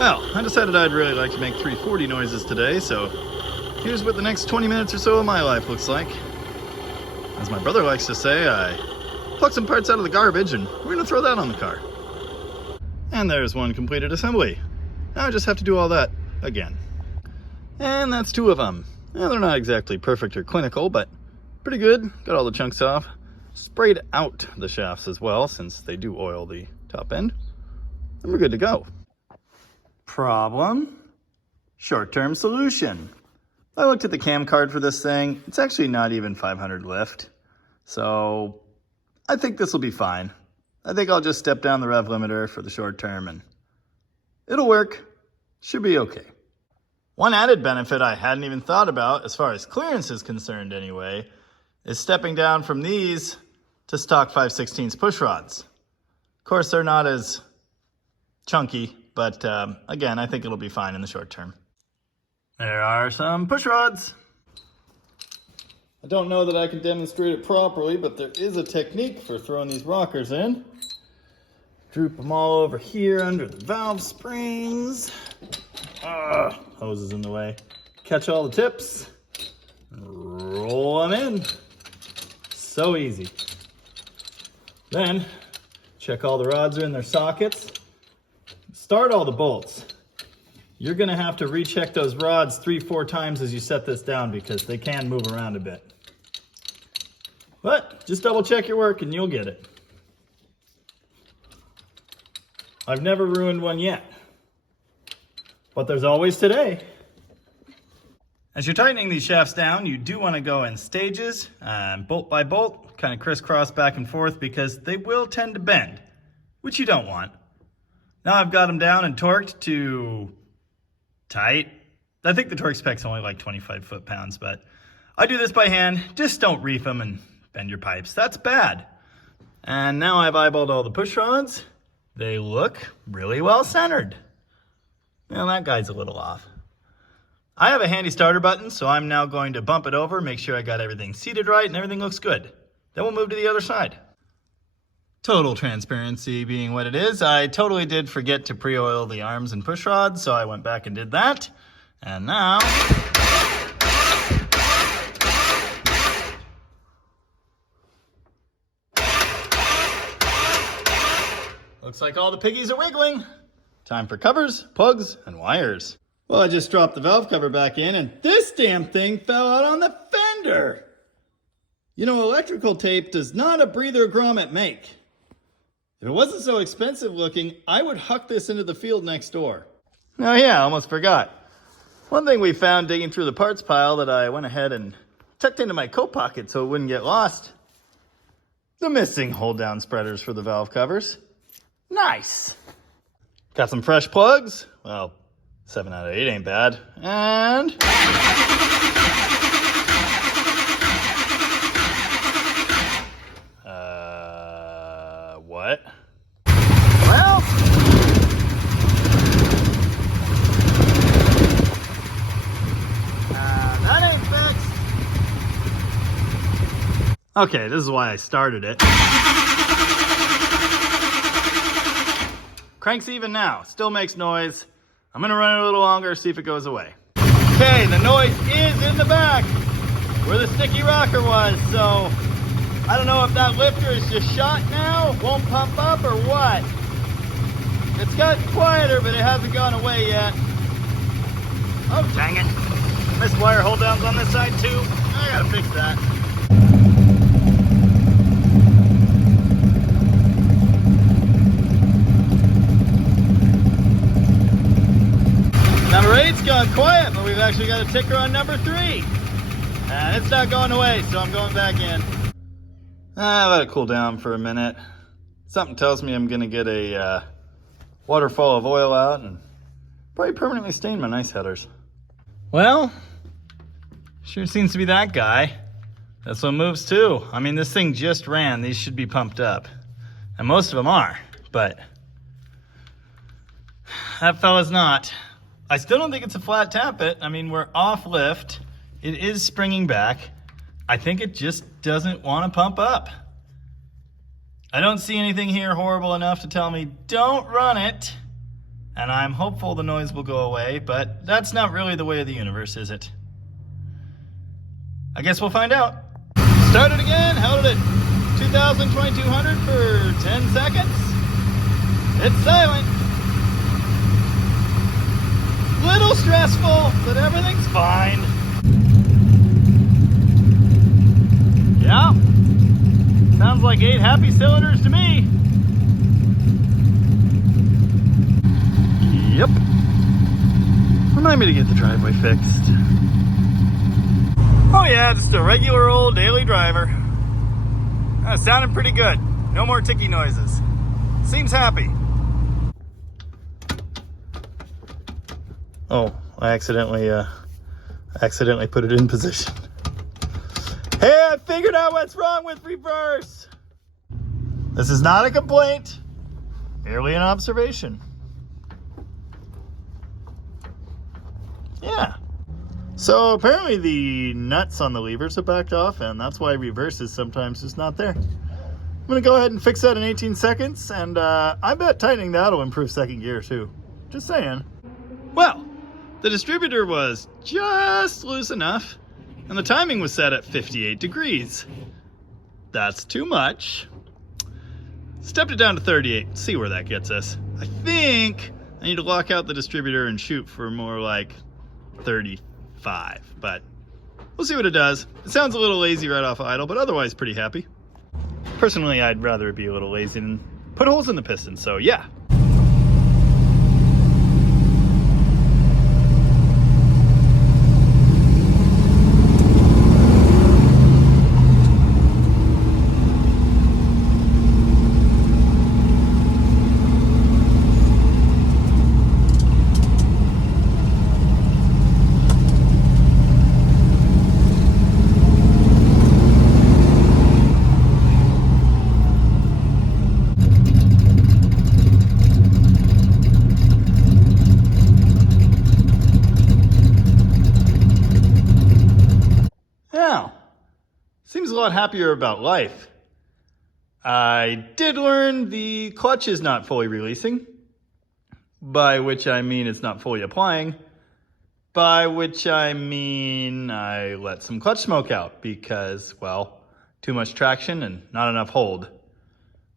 Well, I decided I'd really like to make 340 noises today, so here's what the next 20 minutes or so of my life looks like. As my brother likes to say, I plucked some parts out of the garbage and we're gonna throw that on the car. And there's one completed assembly. Now I just have to do all that again. And that's 2 of them. Now, they're not exactly perfect or clinical, but pretty good. Got all the chunks off. Sprayed out the shafts as well, since they do oil the top end. And we're good to go. Problem, short-term solution. I looked at the cam card for this thing. It's actually not even 500 lift. So I think this will be fine. I think I'll just step down the rev limiter for the short term and it'll work. Should be okay. One added benefit I hadn't even thought about, as far as clearance is concerned anyway, is stepping down from these to stock 5/16 push rods. Of course, they're not as chunky, but again, I think it'll be fine in the short term. There are some push rods. I don't know that I can demonstrate it properly, but there is a technique for throwing these rockers in. Droop them all over here under the valve springs. Hose is in the way. Catch all the tips, roll them in. So easy. Then, check all the rods are in their sockets. Start all the bolts. You're gonna have to recheck those rods 3-4 times as you set this down because they can move around a bit. But just double check your work and you'll get it. I've never ruined one yet, but there's always today. As you're tightening these shafts down, you do want to go in stages, bolt by bolt, kind of crisscross back and forth because they will tend to bend, which you don't want. Now I've got them down and torqued to tight. I think the torque spec's only like 25 foot-pounds, but I do this by hand. Just don't reef them and bend your pipes. That's bad. And now I've eyeballed all the push rods. They look really well centered. Well, that guy's a little off. I have a handy starter button, so I'm now going to bump it over, make sure I got everything seated right and everything looks good. Then we'll move to the other side. Total transparency being what it is, I totally did forget to pre-oil the arms and push rods, so I went back and did that. And now, looks like all the piggies are wiggling. Time for covers, plugs, and wires. Well, I just dropped the valve cover back in and this damn thing fell out on the fender. You know, electrical tape does not a breather grommet make. If it wasn't so expensive looking, I would huck this into the field next door. Oh yeah, I almost forgot. One thing we found digging through the parts pile that I went ahead and tucked into my coat pocket so it wouldn't get lost. The missing hold-down spreaders for the valve covers. Nice. Got some fresh plugs. Well, 7 out of 8 ain't bad. And what? Well, that ain't fixed. Okay, this is why I started it. Crank's even now, still makes noise. I'm gonna run it a little longer, see if it goes away. Okay, the noise is in the back, where the sticky rocker was, so I don't know if that lifter is just shot now, won't pump up, or what. It's gotten quieter, but it hasn't gone away yet. Oh, dang it. Missed wire hold downs on this side too. I gotta fix that. Number 8's gone quiet, but we've actually got a ticker on number 3. And it's not going away, so I'm going back in. Let it cool down for a minute. Something tells me I'm gonna get a waterfall of oil out and probably permanently stain my nice headers. Well, sure seems to be that guy. This one moves too. I mean, this thing just ran. These should be pumped up. And most of them are, but that fella's not. I still don't think it's a flat tappet. I mean, we're off lift. It is springing back. I think it just doesn't want to pump up. I don't see anything here horrible enough to tell me don't run it. and I'm hopeful the noise will go away, but that's not really the way of the universe, is it? I guess we'll find out. Start it again, held it at 2,200 for 10 seconds. It's silent. Little stressful, but everything's fine. Yeah, sounds like 8 happy cylinders to me. Yep. Remind me to get the driveway fixed. Oh yeah, just a regular old daily driver. Sounding pretty good. No more ticky noises. Seems happy. Oh, I accidentally put it in position. Hey, I figured out what's wrong with reverse. This is not a complaint, merely an observation. Yeah. So apparently the nuts on the levers are backed off, and that's why reverse is sometimes just not there. I'm gonna go ahead and fix that in 18 seconds, and I bet tightening that will improve second gear too. Just saying. Well, the distributor was just loose enough, and the timing was set at 58 degrees. That's too much. Stepped it down to 38, see where that gets us. I think I need to lock out the distributor and shoot for more like 35, but we'll see what it does. It sounds a little lazy right off idle, but otherwise pretty happy. Personally, I'd rather be a little lazy than put holes in the piston, so yeah. Seems a lot happier about life. I did learn the clutch is not fully releasing, by which I mean it's not fully applying, by which I mean I let some clutch smoke out because, well, too much traction and not enough hold.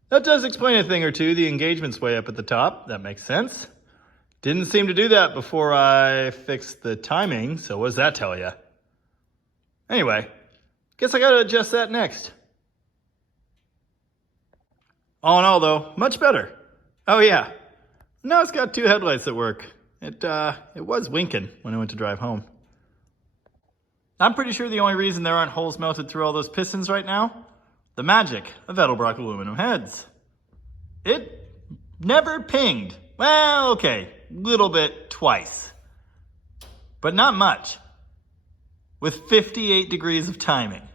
That does explain a thing or two. The engagement's way up at the top. That makes sense. Didn't seem to do that before I fixed the timing, so what does that tell you? Anyway, guess I gotta adjust that next. All in all though, much better. Oh yeah, now it's got 2 headlights that work. It was winking when I went to drive home. I'm pretty sure the only reason there aren't holes melted through all those pistons right now, the magic of Edelbrock aluminum heads. It never pinged. Well, okay, little bit twice, but not much. With 58 degrees of timing.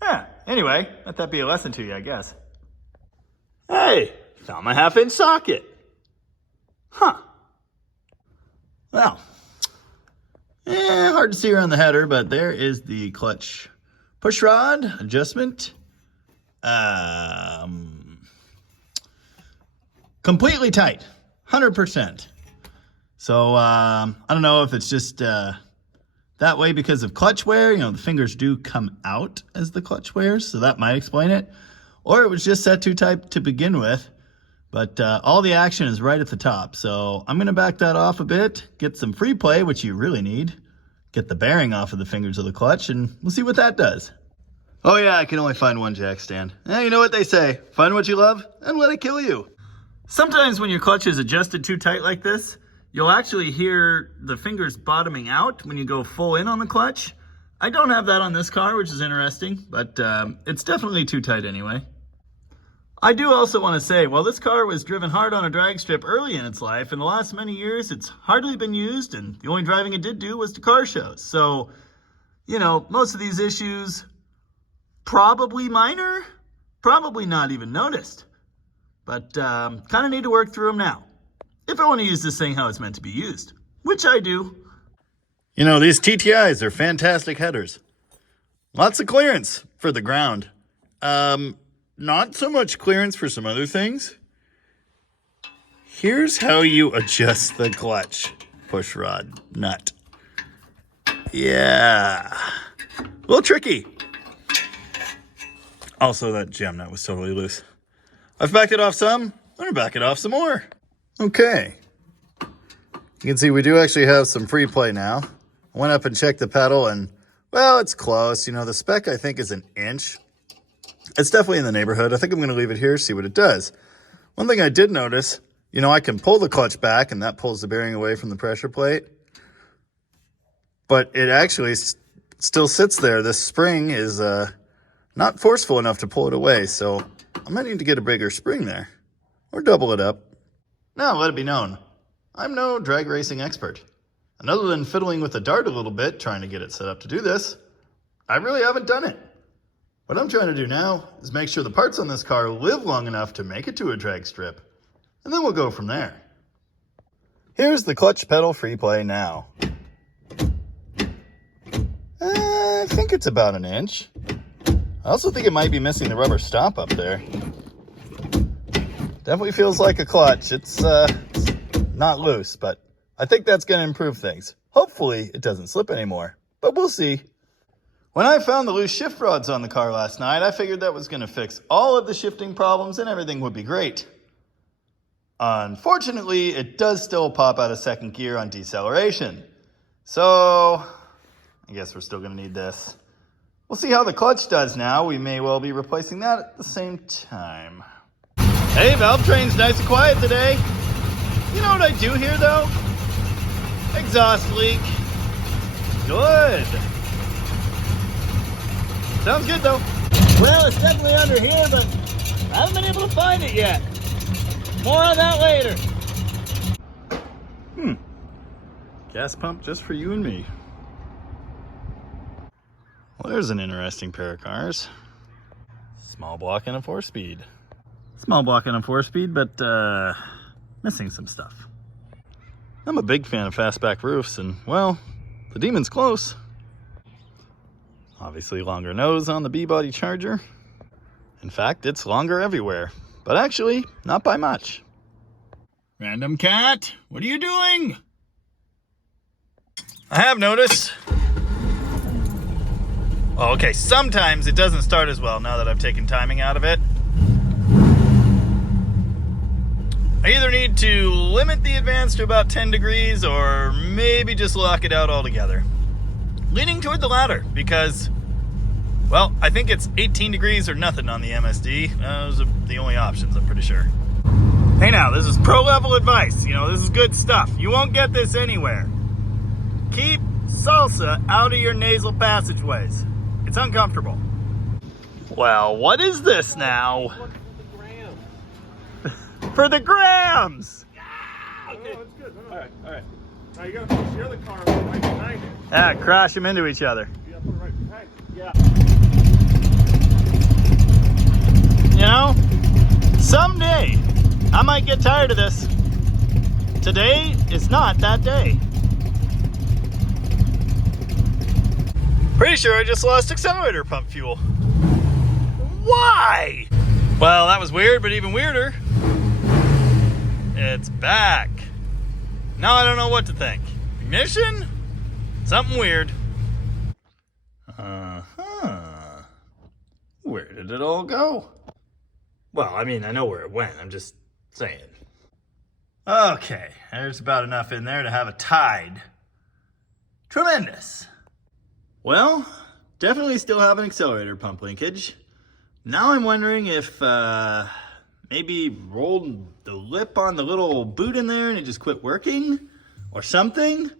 Yeah, anyway, let that be a lesson to you, I guess. Hey, found my 1/2-inch socket. Huh. Well, hard to see around the header, but there is the clutch push rod adjustment. Completely tight, 100%. So, I don't know if it's just that way because of clutch wear. You know, the fingers do come out as the clutch wears, so that might explain it. Or it was just set too tight to begin with, but all the action is right at the top. So I'm gonna back that off a bit, get some free play, which you really need, get the bearing off of the fingers of the clutch, and we'll see what that does. Oh yeah, I can only find one jack stand. You know what they say, find what you love and let it kill you. Sometimes when your clutch is adjusted too tight like this, you'll actually hear the fingers bottoming out when you go full in on the clutch. I don't have that on this car, which is interesting, but it's definitely too tight anyway. I do also want to say, while this car was driven hard on a drag strip early in its life, in the last many years, it's hardly been used, and the only driving it did do was to car shows. So, you know, most of these issues, probably minor, probably not even noticed, but kind of need to work through them now. If I want to use this thing how it's meant to be used, which I do. You know, these TTIs are fantastic headers. Lots of clearance for the ground. Not so much clearance for some other things. Here's how you adjust the clutch push rod nut. Yeah, a little tricky. Also, that jam nut was totally loose. I've backed it off some. I'm gonna back it off some more. Okay. You can see we do actually have some free play now. I went up and checked the pedal and, well, it's close. You know, the spec I think is an inch. It's definitely in the neighborhood. I think I'm gonna leave it here, see what it does. One thing I did notice, you know, I can pull the clutch back and that pulls the bearing away from the pressure plate. But it actually still sits there. This spring is not forceful enough to pull it away, so I might need to get a bigger spring there or double it up. Now, let it be known, I'm no drag racing expert. And other than fiddling with the dart a little bit, trying to get it set up to do this, I really haven't done it. What I'm trying to do now is make sure the parts on this car live long enough to make it to a drag strip. And then we'll go from there. Here's the clutch pedal free play now. I think it's about an inch. I also think it might be missing the rubber stop up there. Definitely feels like a clutch. It's not loose, but I think that's going to improve things. Hopefully it doesn't slip anymore, but we'll see. When I found the loose shift rods on the car last night, I figured that was going to fix all of the shifting problems and everything would be great. Unfortunately, it does still pop out of second gear on deceleration. So I guess we're still going to need this. We'll see how the clutch does now. We may well be replacing that at the same time. Hey, Valvetrain's nice and quiet today. You know what I do here, though? Exhaust leak. Good. Sounds good, though. Well, it's definitely under here, but I haven't been able to find it yet. More on that later. Gas pump just for you and me. Well, there's an interesting pair of cars. Small block and a 4-speed. Small block and a 4-speed, but missing some stuff. I'm a big fan of fastback roofs, and, well, the demon's close. Obviously longer nose on the B-body Charger. In fact, it's longer everywhere, but actually, not by much. Random cat, what are you doing? I have noticed. Oh, okay, sometimes it doesn't start as well now that I've taken timing out of it. I either need to limit the advance to about 10 degrees or maybe just lock it out altogether. Leaning toward the latter because, well, I think it's 18 degrees or nothing on the MSD. Those are the only options, I'm pretty sure. Hey now, this is pro-level advice. You know, this is good stuff. You won't get this anywhere. Keep salsa out of your nasal passageways. It's uncomfortable. Well, what is this now? For the grams! Yeah! Okay. Oh, that's good. No, no. All right. Now you gotta push the other car right behind it. Yeah, crash them into each other. You gotta put it right behind it. Yeah. You know, someday I might get tired of this. Today is not that day. Pretty sure I just lost accelerator pump fuel. Why? Well, that was weird, but even weirder, it's back. Now I don't know what to think. Ignition? Something weird. Where did it all go? Well, I mean, I know where it went. I'm just saying. Okay, there's about enough in there to have a tide. Tremendous. Well, definitely still have an accelerator pump linkage. Now I'm wondering if maybe rolled the lip on the little boot in there and it just quit working or something.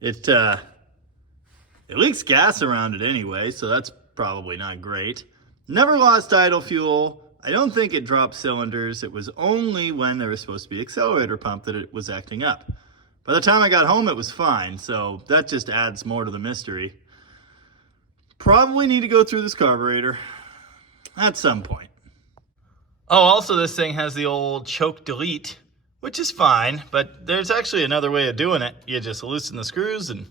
It leaks gas around it anyway, so that's probably not great. Never lost idle fuel. I don't think it dropped cylinders. It was only when there was supposed to be accelerator pump that it was acting up. By the time I got home, it was fine, so that just adds more to the mystery. Probably need to go through this carburetor at some point. Oh, also this thing has the old choke delete, which is fine, but there's actually another way of doing it. You just loosen the screws and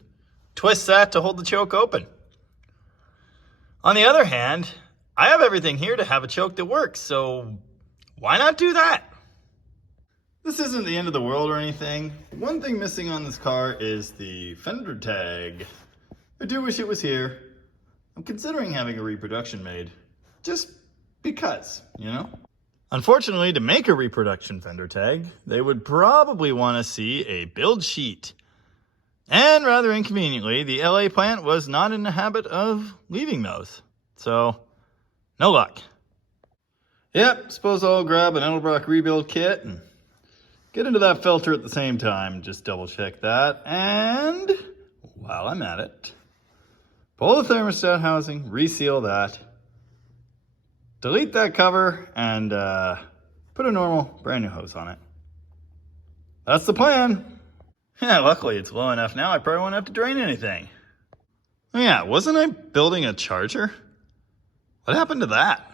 twist that to hold the choke open. On the other hand, I have everything here to have a choke that works, so why not do that? This isn't the end of the world or anything. One thing missing on this car is the fender tag. I do wish it was here. I'm considering having a reproduction made. Just because, you know? Unfortunately, to make a reproduction fender tag, they would probably want to see a build sheet. And rather inconveniently, the LA plant was not in the habit of leaving those. So, no luck. Yep, suppose I'll grab an Edelbrock rebuild kit and get into that filter at the same time. Just double check that. And while I'm at it, pull the thermostat housing, reseal that, delete that cover, and put a normal brand new hose on it. That's the plan. Yeah, luckily it's low enough now I probably won't have to drain anything. Oh yeah, wasn't I building a charger? What happened to that?